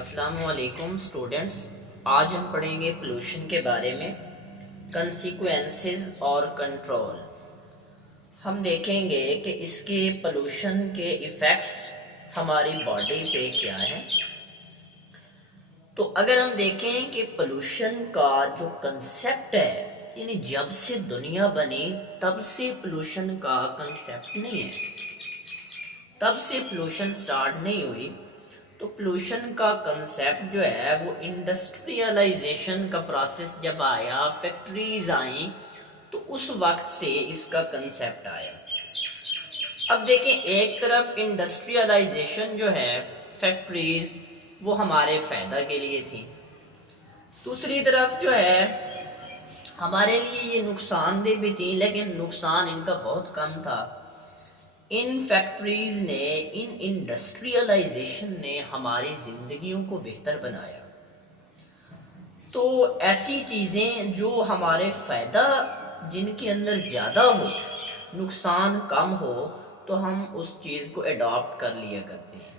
अस्सलामुअलैकुम स्टूडेंट्स, आज हम पढ़ेंगे पोल्यूशन के बारे में, कंसिक्वेंसेस और कंट्रोल। हम देखेंगे कि इसके पोल्यूशन के इफ़ेक्ट्स हमारी बॉडी पे क्या है। तो अगर हम देखें कि पोल्यूशन का जो कंसेप्ट है, यानी जब से दुनिया बनी तब से पोल्यूशन का कंसेप्ट नहीं है, तब से पोल्यूशन स्टार्ट नहीं हुई। तो पोल्यूशन का कंसेप्ट जो है वो इंडस्ट्रियलाइजेशन का प्रोसेस जब आया, फैक्ट्रीज आई, तो उस वक्त से इसका कंसेप्ट आया। अब देखें, एक तरफ इंडस्ट्रियलाइजेशन जो है, फैक्ट्रीज, वो हमारे फ़ायदा के लिए थी, दूसरी तरफ जो है हमारे लिए ये नुकसानदेह भी थी, लेकिन नुकसान इनका बहुत कम था। इन फैक्ट्रीज़ ने, इन इंडस्ट्रियलाइजेशन ने हमारी ज़िंदगियों को बेहतर बनाया। तो ऐसी चीज़ें जो हमारे फ़ायदा जिनके अंदर ज़्यादा हो, नुकसान कम हो, तो हम उस चीज़ को अडॉप्ट कर लिया करते हैं।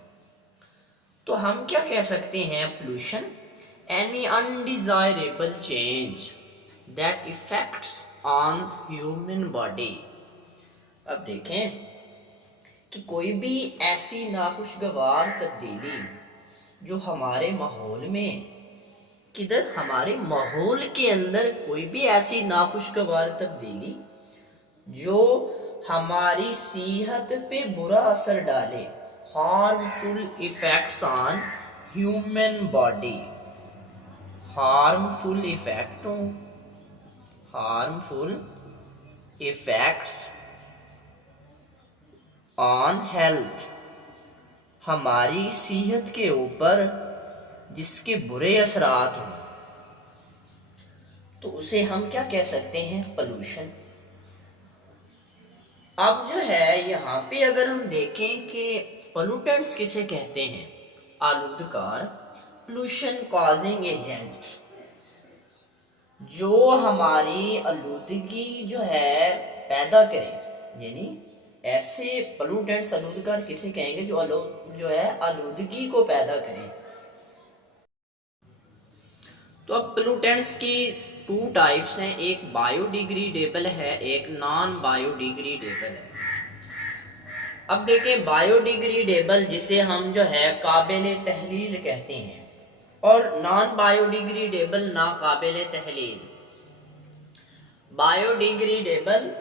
तो हम क्या कह सकते हैं, pollution any undesirable change that effects on human body. अब देखें कि कोई भी ऐसी नाखुशगवार तब्दीली जो हमारे माहौल में, किधर, हमारे माहौल के अंदर कोई भी ऐसी नाखुशगवार तब्दीली जो हमारी सेहत पे बुरा असर डाले, harmful effects on human body, harmful effects on health, हमारी सेहत के ऊपर जिसके बुरे असरात हों, तो उसे हम क्या कह सकते हैं, पोल्यूशन। अब जो है यहाँ पे अगर हम देखें कि पोल्यूटेंट्स किसे कहते हैं, आलूदकार, पोल्यूशन कॉजिंग एजेंट, जो हमारी आलूदगी जो है पैदा करें, यानी ऐसे पोल्यूटेंट्स, आलूदकार किसे कहेंगे, जो है आलूदगी को पैदा करें। तो अब पोल्यूटेंट्स की टू टाइप्स हैं, एक बायोडिग्रेडेबल है, एक नॉन बायोडिग्रेडेबल है। अब देखें, बायोडिग्रेडेबल जिसे हम जो है काबिल तहलील कहते हैं, और नॉन बायोडिग्रेडेबल नाकाबिल तहलील। बायोडिग्रेडेबल,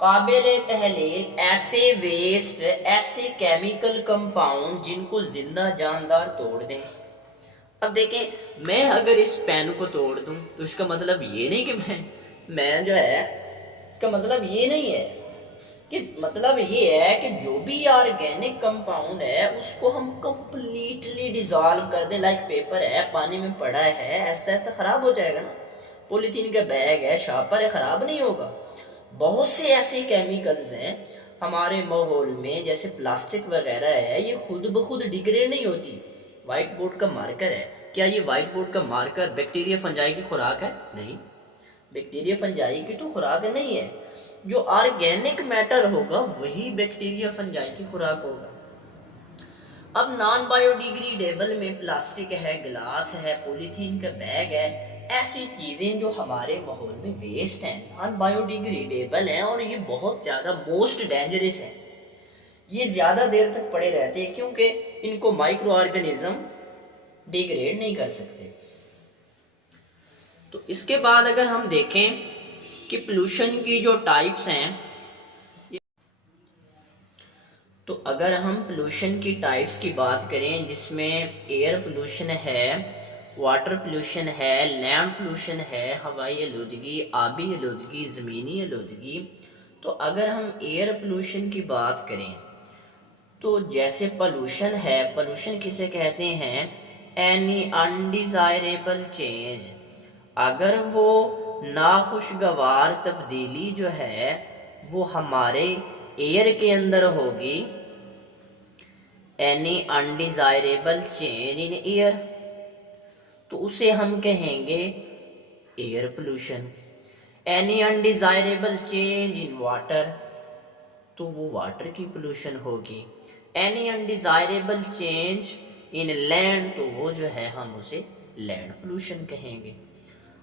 काबिल तहलील ऐसे वेस्ट, ऐसे केमिकल कंपाउंड जिनको जिंदा जानदार तोड़ दें। अब देखें, मैं अगर इस पेन को तोड़ दूं तो इसका मतलब ये नहीं कि मैं जो है, इसका मतलब ये नहीं है कि, मतलब ये है कि जो भी ऑर्गेनिक कंपाउंड है उसको हम कंप्लीटली डिजॉल्व कर दें। लाइक पेपर है, पानी में पड़ा है, ऐसा ऐसा ख़राब हो जाएगा ना। पॉलीथीन का बैग है, शार्पर है, ख़राब नहीं होगा। बहुत से ऐसे केमिकल्स हैं हमारे माहौल में, जैसे प्लास्टिक वगैरह है, ये खुद ब खुद डिग्रेड नहीं होती। वाइट बोर्ड का मार्कर है, क्या ये वाइट बोर्ड का मार्कर बैक्टीरिया फंजाई की खुराक है? नहीं, बैक्टीरिया फंजाई की तो खुराक नहीं है। जो ऑर्गेनिक मैटर होगा वही बैक्टीरिया फंजाई की खुराक होगा। अब नॉन बायोडिग्रेडेबल में प्लास्टिक है, गिलास है, पॉलीथीन का बैग है, ऐसी चीज़ें जो हमारे माहौल में वेस्ट हैं, नॉन बायोडिग्रेडेबल हैं, और ये बहुत ज़्यादा मोस्ट डेंजरस हैं। ये ज़्यादा देर तक पड़े रहते हैं क्योंकि इनको माइक्रो ऑर्गेनिज्म डिग्रेड नहीं कर सकते। तो इसके बाद अगर हम देखें कि पोल्यूशन की जो टाइप्स हैं, तो अगर हम पोल्यूशन की टाइप्स की बात करें, जिसमें एयर पोल्यूशन है, वाटर पोल्यूशन है, लैंड पोल्यूशन है, हवाई आलूदगी, आबी आलूदगी, ज़मीनी आलूदगी। तो अगर हम एयर पोल्यूशन की बात करें, तो जैसे पोल्यूशन है, पोल्यूशन किसे कहते हैं, एनी अनडिज़ायरेबल चेंज, अगर वो नाखुशगवार तब्दीली जो है वो हमारे एयर के अंदर होगी, any undesirable change in air, तो उसे हम कहेंगे air pollution. Any undesirable change in water, तो वो वाटर की पोल्यूशन होगी। Any undesirable change in land, तो वो जो है हम उसे लैंड पोल्यूशन कहेंगे।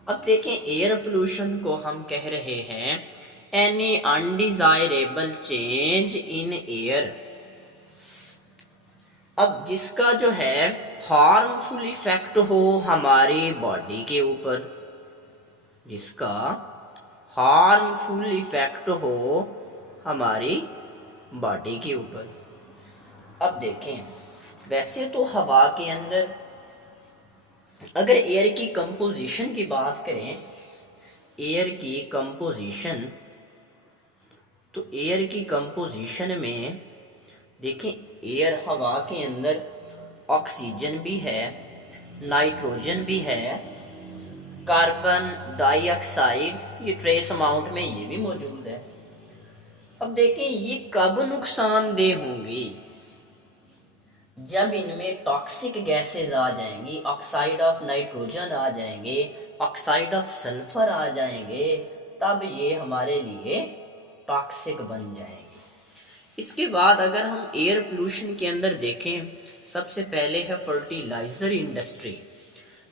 अब देखें एयर पोल्यूशन को हम कह रहे हैं any undesirable change in air. अब जिसका जो है हार्मफुल इफेक्ट हो हमारी बॉडी के ऊपर, जिसका हार्मफुल इफेक्ट हो हमारी बॉडी के ऊपर। अब देखें वैसे तो हवा के अंदर अगर एयर की कंपोजिशन की बात करें, एयर की कंपोजिशन, तो एयर की कंपोजिशन में देखें एयर हवा के अंदर ऑक्सीजन भी है, नाइट्रोजन भी है, कार्बन डाइऑक्साइड ये ट्रेस अमाउंट में ये भी मौजूद है। अब देखें ये कब नुकसानदेह होंगी, जब इनमें टॉक्सिक गैसेस आ जाएंगी, ऑक्साइड ऑफ नाइट्रोजन आ जाएंगे, ऑक्साइड ऑफ सल्फर आ जाएंगे, तब ये हमारे लिए टॉक्सिक बन जाएंगे। इसके बाद अगर हम एयर पोल्यूशन के अंदर देखें, सबसे पहले है फर्टिलाइज़र इंडस्ट्री।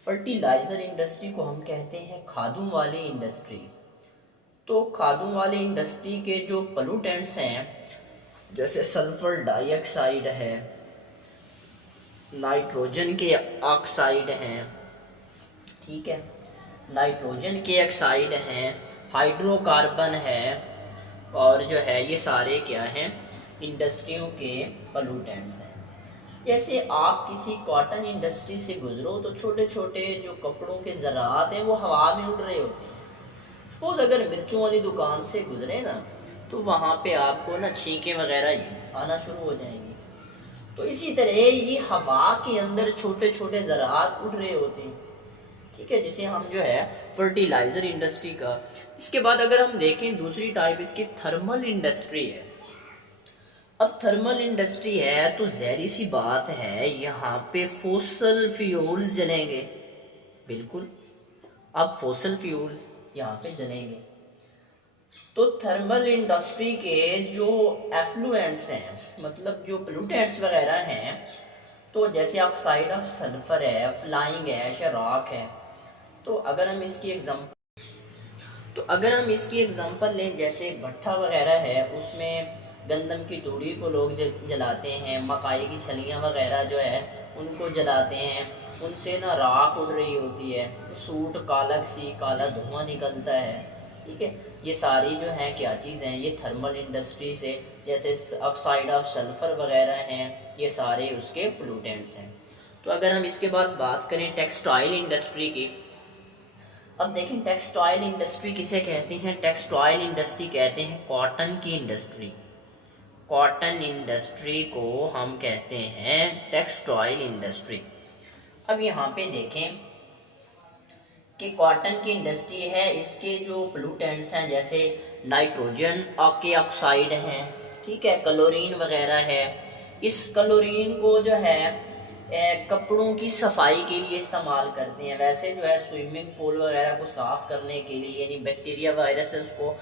फर्टिलाइज़र इंडस्ट्री को हम कहते हैं खादों वाली इंडस्ट्री। तो खादों वाली इंडस्ट्री के जो पोल्यूटेंट्स हैं जैसे सल्फर डाइऑक्साइड है, नाइट्रोजन के ऑक्साइड हैं, ठीक है, नाइट्रोजन के ऑक्साइड हैं, हाइड्रोकार्बन है, और जो है ये सारे क्या हैं, इंडस्ट्रियों के पोल्यूटेंट्स हैं। जैसे आप किसी कॉटन इंडस्ट्री से गुजरो तो छोटे छोटे जो कपड़ों के ज़रात हैं वो हवा में उड़ रहे होते हैं। सपोज अगर मिर्चों वाली दुकान से गुजरे ना, तो वहाँ पे आपको ना छींकें वगैरह ये आना शुरू हो जाएंगी। तो इसी तरह ये हवा के अंदर छोटे छोटे ज़रात उड़ रहे होते हैं, ठीक है, जिसे हम जो है फर्टिलाइज़र इंडस्ट्री का। इसके बाद अगर हम देखें दूसरी टाइप इसकी थर्मल इंडस्ट्री है। अब थर्मल इंडस्ट्री है तो ज़ाहिर सी बात है यहाँ पे फॉसिल फ्यूल्स जलेंगे, बिल्कुल। अब फॉसिल फ्यूल्स यहाँ पे जलेंगे, तो थर्मल इंडस्ट्री के जो एफ्लुएंट्स हैं, मतलब जो पोल्यूटेंट्स वगैरह हैं, तो जैसे ऑक्साइड ऑफ सल्फर है, फ्लाइंग ऐश है, रॉक है। तो अगर हम इसकी एग्जांपल लें, जैसे भट्ठा वगैरह है, उसमें गंदम की तूड़ी को लोग जलाते हैं, मकाई की छलियाँ वगैरह जो है उनको जलाते हैं, उनसे ना राख उड़ रही होती है, सूट काला धुआं निकलता है, ठीक है। ये सारी जो है क्या चीज़ हैं, ये थर्मल इंडस्ट्री से, जैसे ऑक्साइड ऑफ सल्फर वगैरह हैं, ये सारे उसके पोल्यूटेंट्स हैं। तो अगर हम इसके बाद बात करें टेक्सटाइल इंडस्ट्री की, अब देखें टेक्सटाइल इंडस्ट्री किसे कहते हैं। टेक्सटाइल इंडस्ट्री कहते हैं कॉटन की इंडस्ट्री। कॉटन इंडस्ट्री को हम कहते हैं टेक्सटाइल इंडस्ट्री। अब यहाँ पे देखें कि कॉटन की इंडस्ट्री है, इसके जो पोल्यूटेंट्स हैं जैसे नाइट्रोजन के ऑक्साइड हैं, ठीक है, क्लोरीन वगैरह है। इस क्लोरीन को जो है कपड़ों की सफाई के लिए इस्तेमाल करते हैं। वैसे जो है स्विमिंग पूल वगैरह को साफ़ करने के लिए, यानी बैक्टीरिया वायरस उसको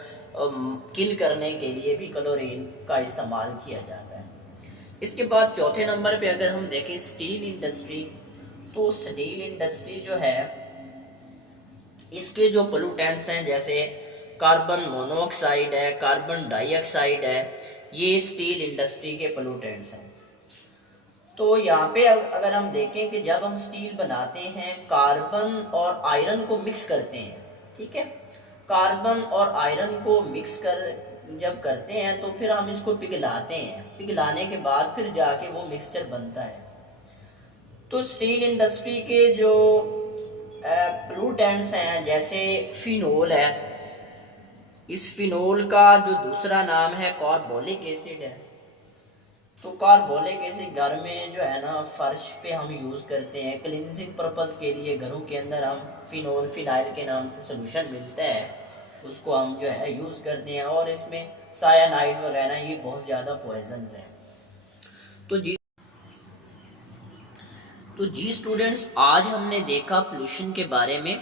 किल करने के लिए भी क्लोरीन का इस्तेमाल किया जाता है। इसके बाद चौथे नंबर पे अगर हम देखें स्टील इंडस्ट्री, तो स्टील इंडस्ट्री जो है इसके जो पोल्यूटेंट्स हैं जैसे कार्बन मोनोऑक्साइड है, कार्बन डाइऑक्साइड है, ये स्टील इंडस्ट्री के पोल्यूटेंट्स हैं। तो यहाँ पे अगर हम देखें कि जब हम स्टील बनाते हैं कार्बन और आयरन को मिक्स करते हैं, ठीक है, कार्बन और आयरन को मिक्स जब करते हैं तो फिर हम इसको पिघलाते हैं, पिघलाने के बाद फिर जाके वो मिक्सचर बनता है। तो स्टील इंडस्ट्री के जो पोल्यूटेंट्स हैं जैसे फिनोल है, इस फिनोल का जो दूसरा नाम है कार्बोलिक एसिड है। तो कार्बोलिक एसिड घर में जो है ना फर्श पे हम यूज़ करते हैं, क्लींजिंग पर्पस के लिए घरों के अंदर हम फिनाइल के नाम से सोल्यूशन मिलता है, उसको हम जो है यूज़ करते हैं, और इसमें सायानाइड वगैरह ये बहुत ज़्यादा पॉइजन्स हैं। तो जी स्टूडेंट्स, आज हमने देखा पोल्यूशन के बारे में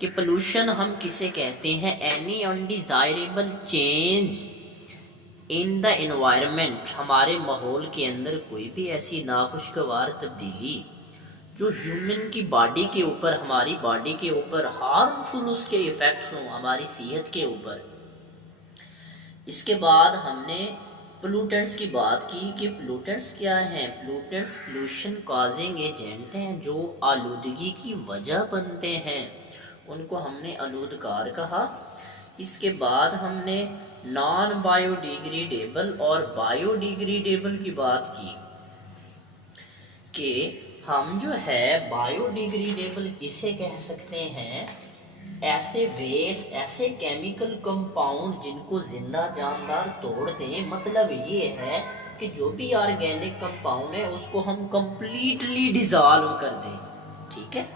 कि पोल्यूशन हम किसे कहते हैं, any undesirable change in the environment, हमारे माहौल के अंदर कोई भी ऐसी नाखुशगवार तब्दीली जो ह्यूमन की बॉडी के ऊपर, हमारी बॉडी के ऊपर हार्मफुल उसके इफ़ेक्ट्स हों हमारी सेहत के ऊपर। इसके बाद हमने पोल्यूटेंट्स की बात की कि पोल्यूटेंट्स क्या हैं। पोल्यूटेंट्स पोल्यूशन कॉजिंग एजेंट हैं जो आलूदगी की वजह बनते हैं, उनको हमने आलूदकार कहा। इसके बाद हमने नॉन बायोडिग्रेडेबल और बायोडिग्रेडेबल की बात की कि हम जो है बायोडिग्रेडेबल किसे कह सकते हैं, ऐसे वेस्ट, ऐसे केमिकल कंपाउंड जिनको जिंदा जानदार तोड़ दें। मतलब ये है कि जो भी ऑर्गेनिक कंपाउंड है उसको हम कंप्लीटली डिज़ोल्व कर दें, ठीक है।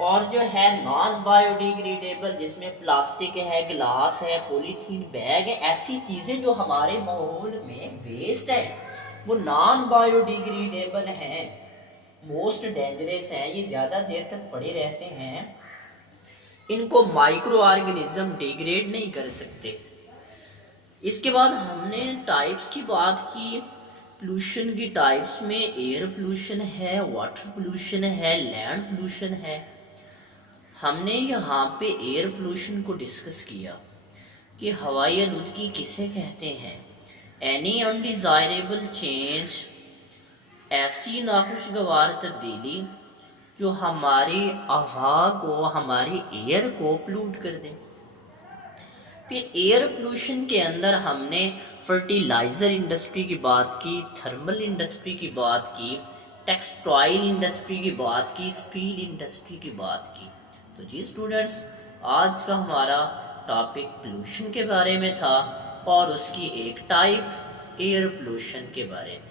और जो है नॉन बायोडिग्रेडेबल, जिसमें प्लास्टिक है, ग्लास है, पॉलीथीन बैग है, ऐसी चीज़ें जो हमारे माहौल में वेस्ट है वो नॉन बायोडिग्रेडेबल हैं, मोस्ट डेंजरस हैं, ये ज़्यादा देर तक पड़े रहते हैं, इनको माइक्रो ऑर्गेनिज्म डिग्रेड नहीं कर सकते। इसके बाद हमने टाइप्स की बात की। पोल्यूशन की टाइप्स में एयर पोल्यूशन है, वाटर पोल्यूशन है, लैंड पोल्यूशन है। हमने यहाँ पे एयर पोल्यूशन को डिस्कस किया कि हवाई आलूदगी किसे कहते हैं। एनी अनडिज़ायरेबल चेंज, ऐसी नाखुशगवार तब्दीली जो हमारी हवा को, हमारी एयर को पोल्यूट कर दे। फिर एयर पोल्यूशन के अंदर हमने फर्टिलाइज़र इंडस्ट्री की बात की, थर्मल इंडस्ट्री की बात की, टेक्सटाइल इंडस्ट्री की बात की, स्टील इंडस्ट्री की बात की। तो जी स्टूडेंट्स, आज का हमारा टॉपिक पोल्यूशन के बारे में था और उसकी एक टाइप एयर पोल्यूशन के बारे में।